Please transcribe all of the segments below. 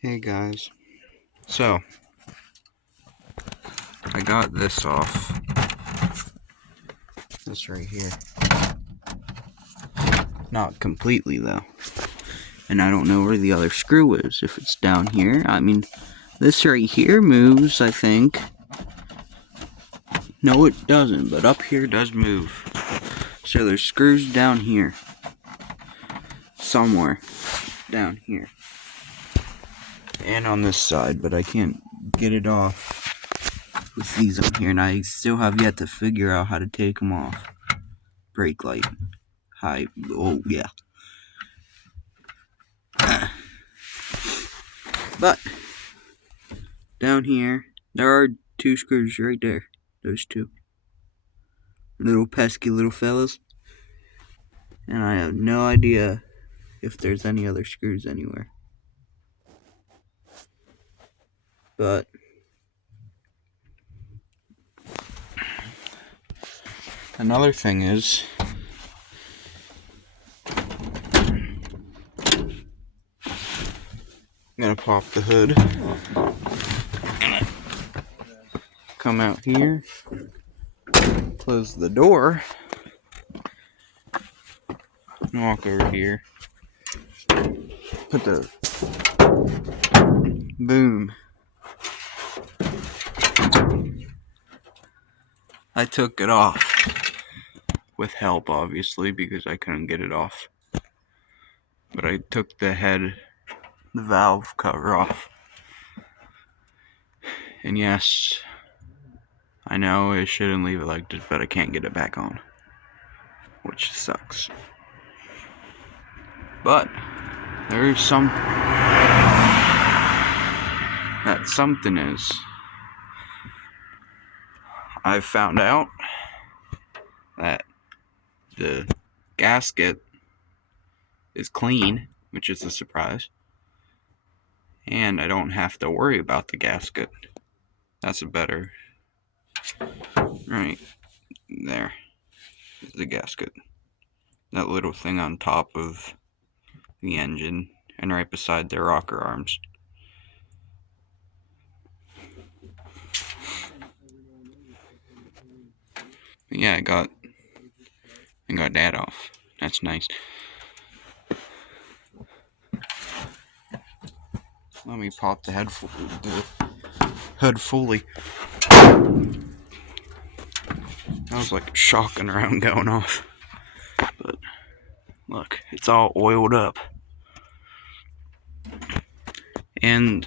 Hey guys, so I got this off, this right here, not completely though, and I don't know where the other screw is, if it's down here. I mean, this right here moves, I think. No, it doesn't, but up here does move. So there's screws down here, somewhere down here, and on this side, but I can't get it off with these on here, and I still have yet to figure out how to take them off. Brake light, high, oh yeah. But down here, there are two screws right there. Those two. Little pesky little fellas. And I have no idea if there's any other screws anywhere. But another thing is, I'm gonna pop the hood. Come out here. Close the door. And walk over here. Put the boom. I took it off. With help, obviously, because I couldn't get it off. But I took the valve cover off. And yes, I know I shouldn't leave it like this, but I can't get it back on. Which sucks. But there's something is. I've found out that the gasket is clean, which is a surprise. And I don't have to worry about the gasket. That's a better. Right there is the gasket. That little thing on top of the engine, and right beside the rocker arms. But yeah, I got that off. That's nice. Let me pop the hood fully. That was like a shotgun round going off. But look, it's all oiled up. And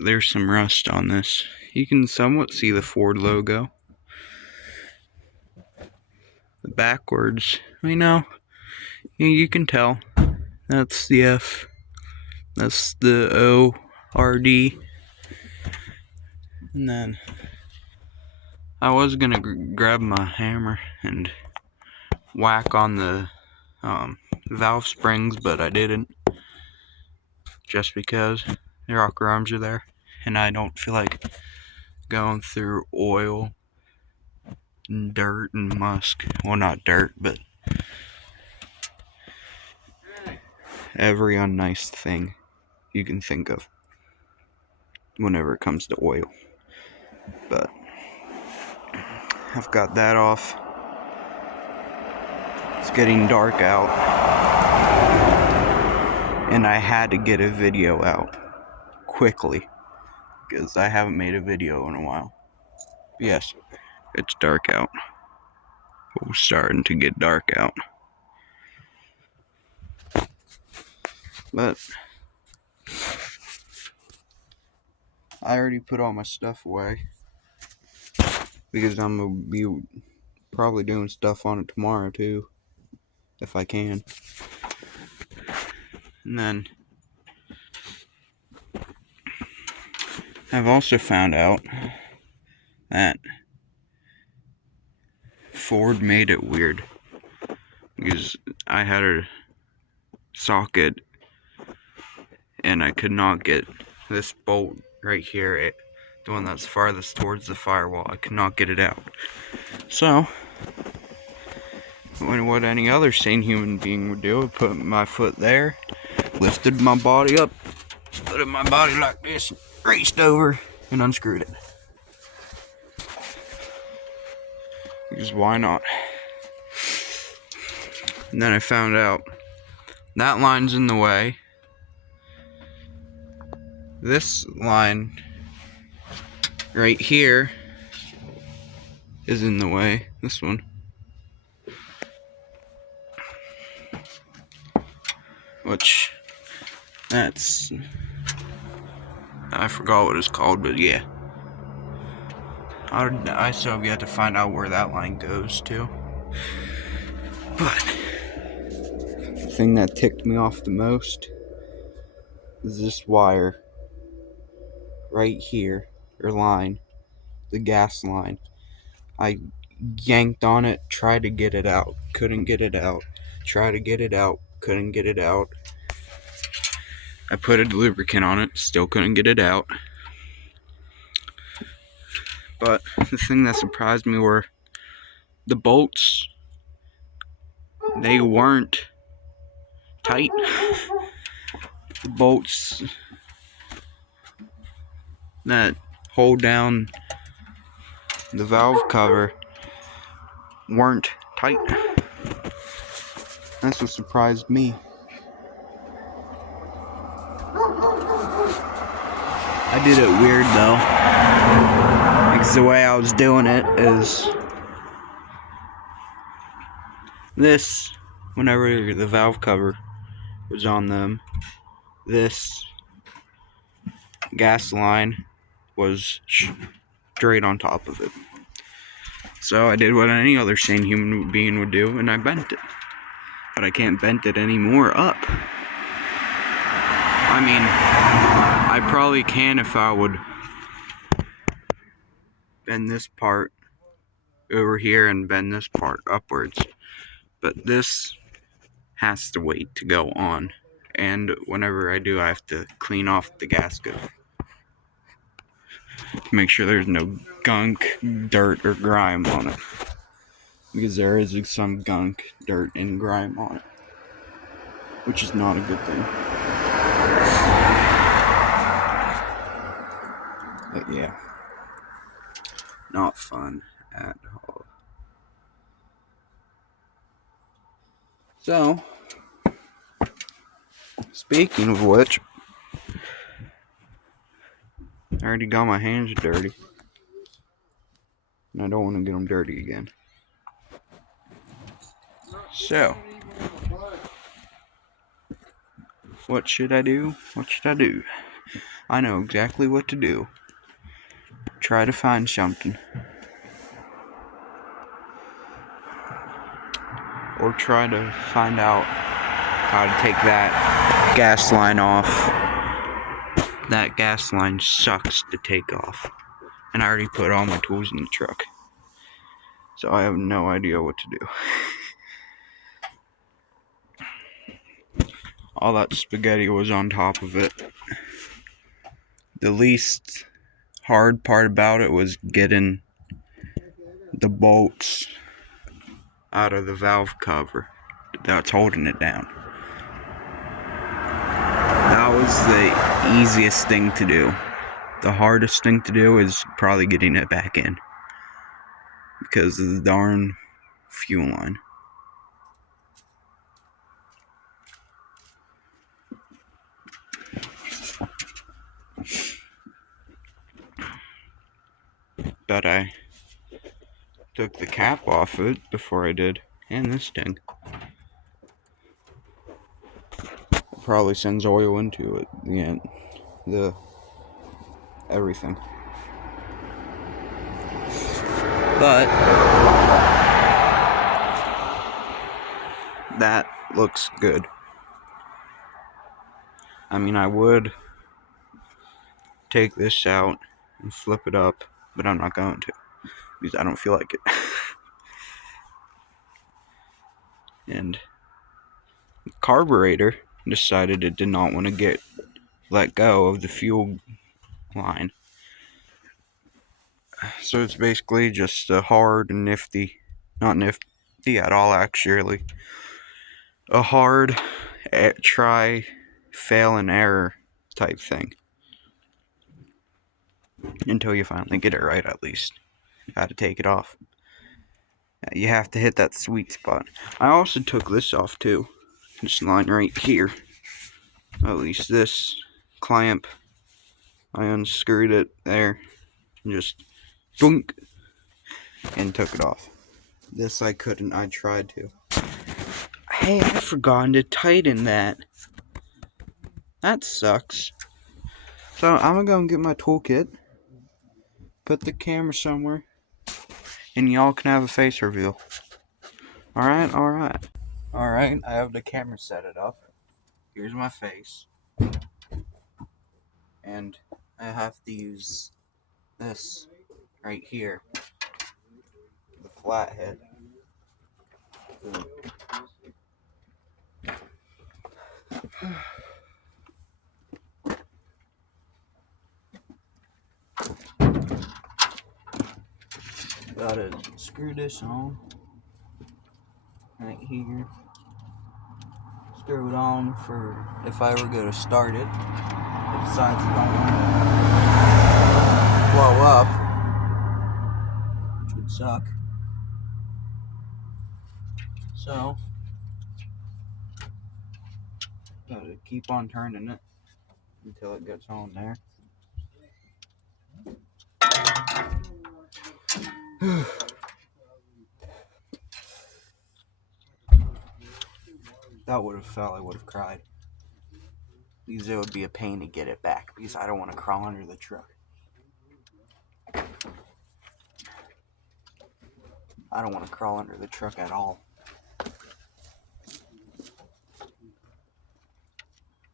there's some rust on this. You can somewhat see the Ford logo. The backwards, I know, you can tell. That's the F. That's the O, R, D. And then I was gonna grab my hammer and whack on the valve springs, but I didn't. Just because the rocker arms are there, and I don't feel like going through oil and dirt and musk. Well, not dirt, but every unnice thing you can think of whenever it comes to oil. But I've got that off. It's getting dark out, and I had to get a video out quickly because I haven't made a video in a while. Yes, it's dark out. It was starting to get dark out. But I already put all my stuff away because I'm gonna be probably doing stuff on it tomorrow too, if I can. And then I've also found out that Ford made it weird because I had a socket and I could not get this bolt right here, the one that's farthest towards the firewall. I could not get it out. So what any other sane human being would do, I put my foot there, lifted my body up, put it in my body like this, reached over and unscrewed it. Because why not? And then I found out that line's in the way. This line right here is in the way. This one. Which, that's, I forgot what it's called, but yeah. I still have yet to find out where that line goes to. But the thing that ticked me off the most is this wire right here, or line, the gas line. I yanked on it, tried to get it out, couldn't get it out. Tried to get it out, couldn't get it out. I put a lubricant on it, still couldn't get it out. But the thing that surprised me were the bolts. They weren't tight. The bolts that hold down the valve cover weren't tight. That's what surprised me. I did it weird though, because the way I was doing it is this, whenever the valve cover was on them, this gas line was straight on top of it. So I did what any other sane human being would do, and I bent it. But I can't bend it anymore up. I mean, I probably can if I would bend this part over here and bend this part upwards. But this has to wait to go on. And whenever I do, I have to clean off the gasket to make sure there's no gunk, dirt, or grime on it. Because there is some gunk, dirt, and grime on it, which is not a good thing. But yeah, not fun at all. So, speaking of which, I already got my hands dirty, and I don't want to get them dirty again. So, what should I do? What should I do? I know exactly what to do. Try to find something. Or try to find out how to take that gas line off. That gas line sucks to take off. And I already put all my tools in the truck. So I have no idea what to do. All that spaghetti was on top of it. The least hard part about it was getting the bolts out of the valve cover that's holding it down. That was the easiest thing to do. The hardest thing to do is probably getting it back in, because of the darn fuel line. But I took the cap off it before I did, and this thing. Probably sends oil into it, the everything. But that looks good. I mean, I would take this out and flip it up, but I'm not going to, because I don't feel like it. And the carburetor decided it did not want to let go of the fuel line. So it's basically just a hard and not nifty at all actually, a hard try, fail, and error type thing. Until you finally get it right, at least. How to take it off. You have to hit that sweet spot. I also took this off too. This line right here. At least this clamp. I unscrewed it there. And just boink. And took it off. This I couldn't. I tried to. Hey, I forgot to tighten that. That sucks. So I'm gonna go and get my toolkit. Put the camera somewhere. And y'all can have a face reveal. Alright, alright. Alright, I have the camera set it up. Here's my face. And I have to use this right here. The flathead. Gotta screw this on. Right here. Screw it on for if I ever go to start it. It decides it don't want to blow up, which would suck. So, gotta keep on turning it until it gets on there. That would have fell, I would have cried. Because it would be a pain to get it back, because I don't want to crawl under the truck. I don't want to crawl under the truck at all.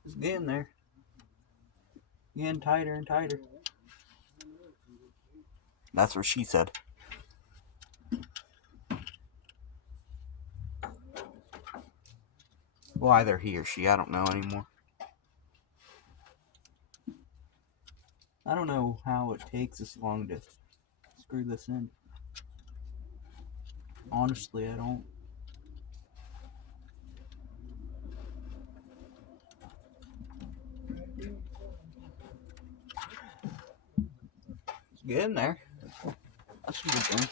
It's getting there. Getting tighter and tighter. That's what she said. Well, either he or she, I don't know anymore. I don't know how it takes this long to screw this in. Honestly, I don't. It's getting there. That's a good thing.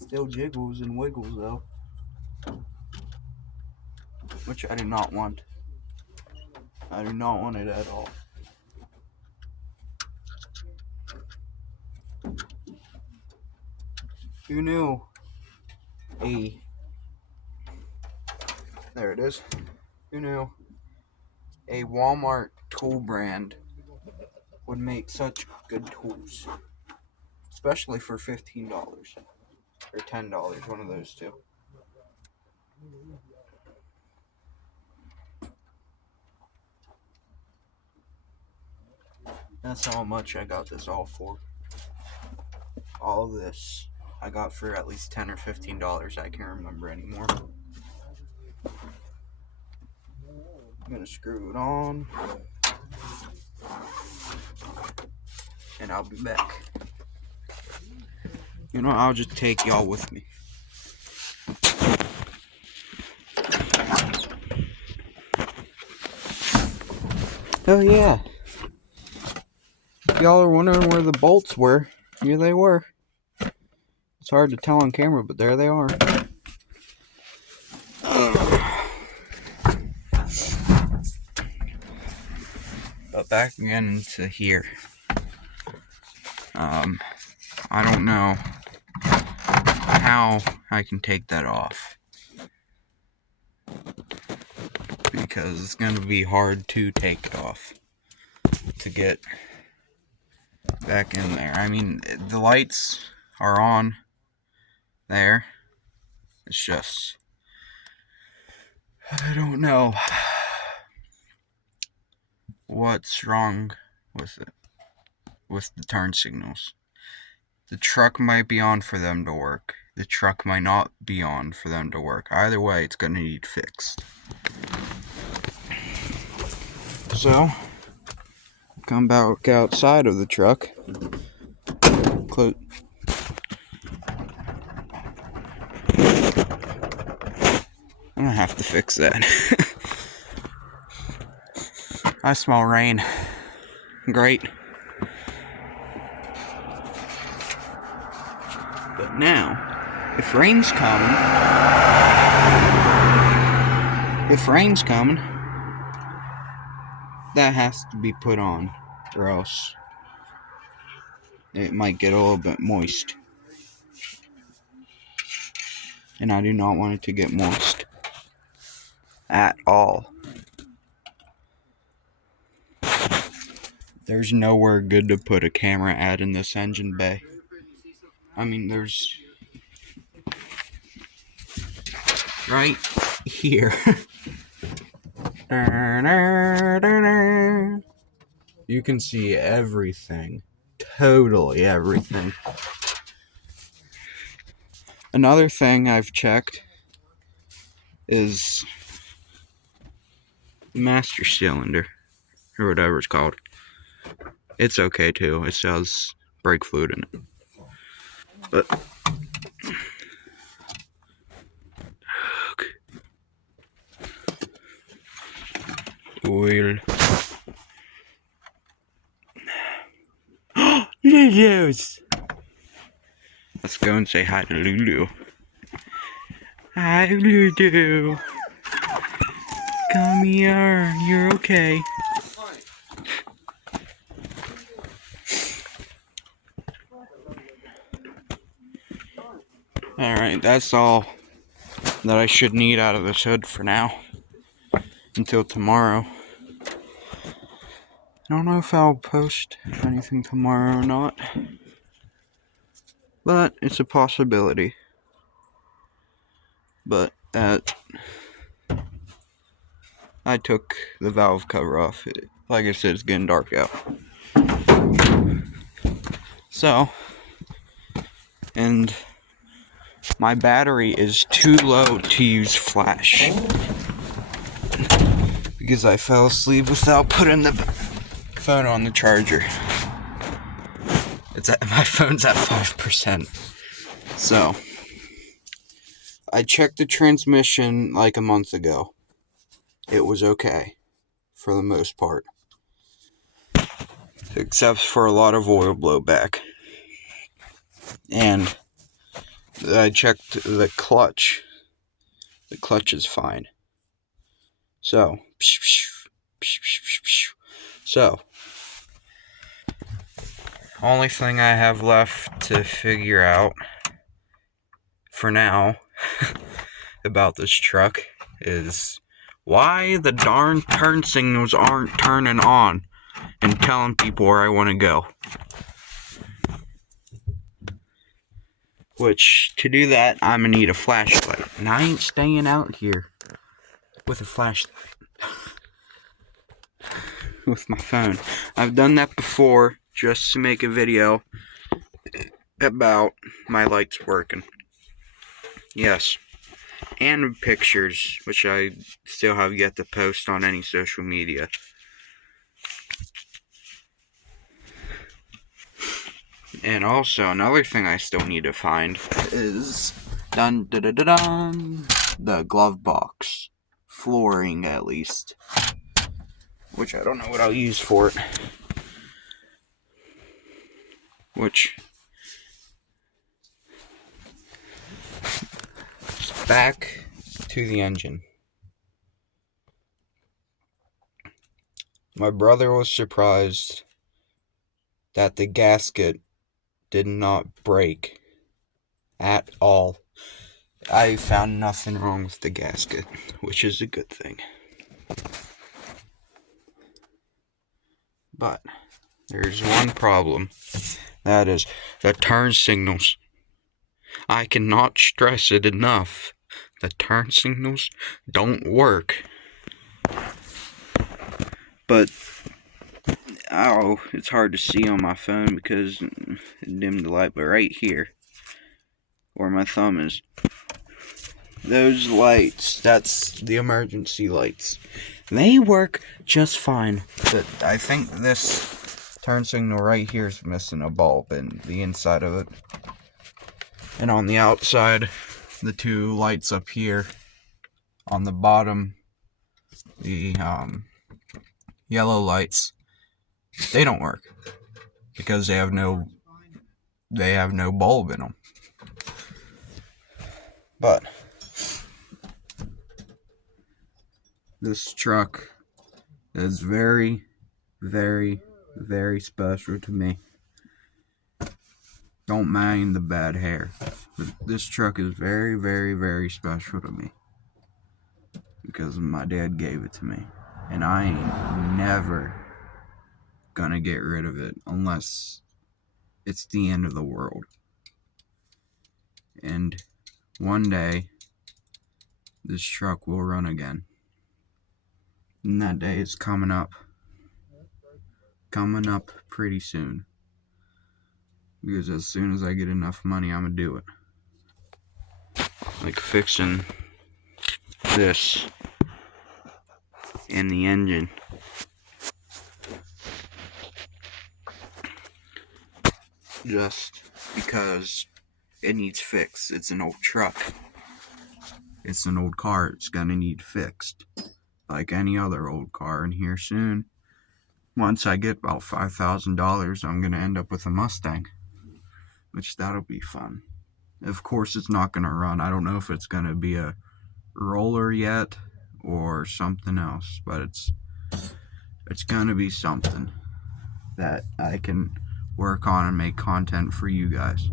Still jiggles and wiggles though. Which I do not want. I do not want it at all. Who knew there it is. Who knew a Walmart tool brand would make such good tools? Especially for $15 or $10, one of those two. That's how much I got this all for. All of this I got for at least $10 or $15. I can't remember anymore. I'm gonna screw it on. And I'll be back. You know, I'll just take y'all with me. Oh yeah. If y'all are wondering where the bolts were, here they were. It's hard to tell on camera, but there they are. But back again to here. I don't know how I can take that off. Because it's going to be hard to take it off. To get back in there. I mean, the lights are on there. It's just, I don't know what's wrong with it, with the turn signals. The truck might be on for them to work. The truck might not be on for them to work. Either way, it's going to need fixed. So, come back outside of the truck. I'm gonna have to fix that. I smell rain. Great. But now, if rain's coming, that has to be put on, or else it might get a little bit moist. And I do not want it to get moist at all. There's nowhere good to put a camera at in this engine bay. I mean, there's right here. You can see everything. Totally everything. Another thing I've checked is the master cylinder, or whatever it's called. It's okay too. It has brake fluid in it. But oil. Lulu's. Let's go and say hi to Lulu. Hi, Lulu. Come here. You're okay. Alright, that's all that I should need out of this hood for now. Until tomorrow. I don't know if I'll post anything tomorrow or not. But it's a possibility. But I took the valve cover off. Like I said, it's getting dark out. So, and my battery is too low to use flash. Because I fell asleep without putting the phone on the charger. My phone's at 5%. So, I checked the transmission like a month ago. It was okay, for the most part. Except for a lot of oil blowback. And I checked the clutch. The clutch is fine. So, only thing I have left to figure out for now about this truck is why the darn turn signals aren't turning on and telling people where I want to go. Which, to do that, I'm going to need a flashlight. And I ain't staying out here with a flashlight. With my phone. I've done that before just to make a video about my lights working. Yes. And pictures, which I still have yet to post on any social media. And also, another thing I still need to find is the glove box. Flooring, at least. Which I don't know what I'll use for it. Which, back to the engine. My brother was surprised that the gasket did not break at all. I found nothing wrong with the gasket, which is a good thing. But there's one problem. That is the turn signals. I cannot stress it enough. The turn signals don't work. But, it's hard to see on my phone because it dimmed the light. But right here, where my thumb is, those lights, that's the emergency lights. They work just fine. But I think this turn signal right here is missing a bulb in the inside of it. And on the outside, the two lights up here on the bottom, the yellow lights, they don't work because they have no bulb in them. But this truck is very, very, very special to me. Don't mind the bad hair, but this truck is very, very, very special to me because my dad gave it to me, and I ain't never gonna get rid of it unless it's the end of the world. And one day this truck will run again, and that day is coming up pretty soon, because as soon as I get enough money, I'm gonna do it. Like fixing this in the engine. Just because it needs fixed. It's an old truck. It's an old car. It's gonna need fixed, like any other old car. And here soon, once I get about $5,000, I'm gonna end up with a Mustang, which that'll be fun. Of course, it's not gonna run. I don't know if it's gonna be a roller yet or something else, but it's gonna be something that I can work on and make content for you guys.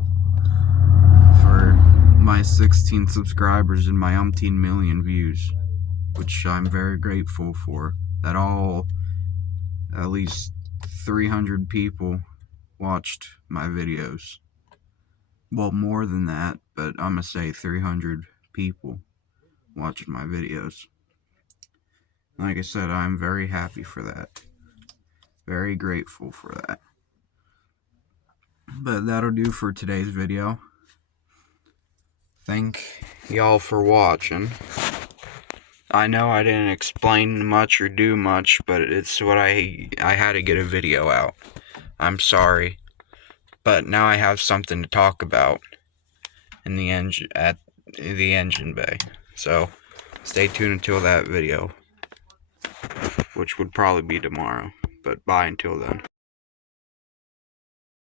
For my 16 subscribers and my umpteen million views, which I'm very grateful for, that at least 300 people watched my videos. Well, more than that, but I'm gonna say 300 people watched my videos. Like I said, I'm very happy for that. Very grateful for that. But that'll do for today's video. Thank y'all for watching. I know I didn't explain much or do much, but it's what I had to get a video out. I'm sorry. But now I have something to talk about in the engine at the engine bay. So stay tuned until that video, which would probably be tomorrow. But bye until then.